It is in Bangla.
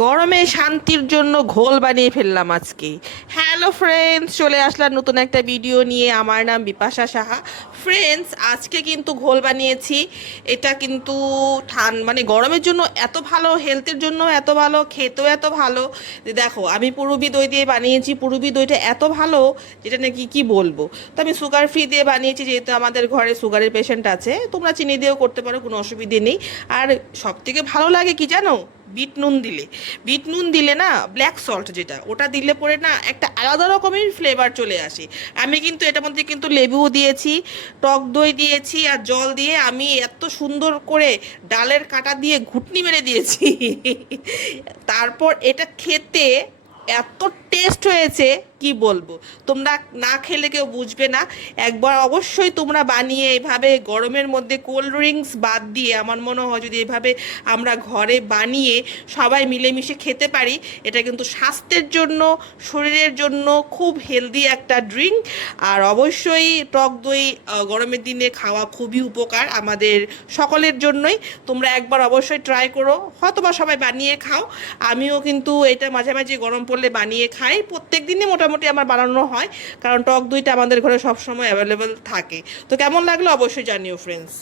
গরমে শান্তির জন্য ঘোল বানিয়ে ফেললাম আজকে। হ্যালো ফ্রেন্ডস, চলে আসলাম নতুন একটা ভিডিও নিয়ে। আমার নাম বিপাশা সাহা। ফ্রেন্ডস, আজকে কিন্তু ঘোল বানিয়েছি। এটা কিন্তু মানে গরমের জন্য এত ভালো, হেলথের জন্য এত ভালো, খেতেও এত ভালো। যে দেখো, আমি পুরুবি দই দিয়ে বানিয়েছি। পুরুবি দইটা এত ভালো যেটা নাকি কি বলবো। তো আমি সুগার ফ্রি দিয়ে বানিয়েছি, যেহেতু আমাদের ঘরে সুগারের পেশেন্ট আছে। তোমরা চিনি দিয়েও করতে পারো, কোনো অসুবিধে নেই। আর সব থেকে ভালো লাগে কি জানো? বিট নুন দিলে। বিট নুন দিলে না, ব্ল্যাক সল্ট যেটা, ওটা দিলে পরে না একটা আলাদা রকমের ফ্লেভার চলে আসে। আমি কিন্তু এটার মধ্যে কিন্তু লেবুও দিয়েছি, টক দই দিয়েছি, আর জল দিয়ে আমি এত সুন্দর করে ডালের কাঁটা দিয়ে ঘুটনি মেরে দিয়েছি। তারপর এটা খেতে এত টেস্ট হয়েছে কি বলবো। তোমরা না খেলে কেউ বুঝবে না। একবার অবশ্যই তোমরা বানিয়ে এভাবে গরমের মধ্যে কোল্ড ড্রিঙ্কস বাদ দিয়ে, আমার মনে হয় যদি এভাবে আমরা ঘরে বানিয়ে সবাই মিলেমিশে খেতে পারি, এটা কিন্তু স্বাস্থ্যের জন্য, শরীরের জন্য খুব হেলদি একটা ড্রিঙ্ক। আর অবশ্যই টক দই গরমের দিনে খাওয়া খুবই উপকার আমাদের সকলের জন্যই। তোমরা একবার অবশ্যই ট্রাই করো, হয়তোবা সবাই বানিয়ে খাও। আমিও কিন্তু এটা মাঝে মাঝে গরম পড়লে বানিয়ে খাই। প্রত্যেক দিনই মোটামুটি আমার বানানো হয়, কারণ টক দইটা আমাদের ঘরে সবসময় অ্যাভেলেবেল থাকে। তো কেমন লাগলো অবশ্যই জানিও ফ্রেন্ডস।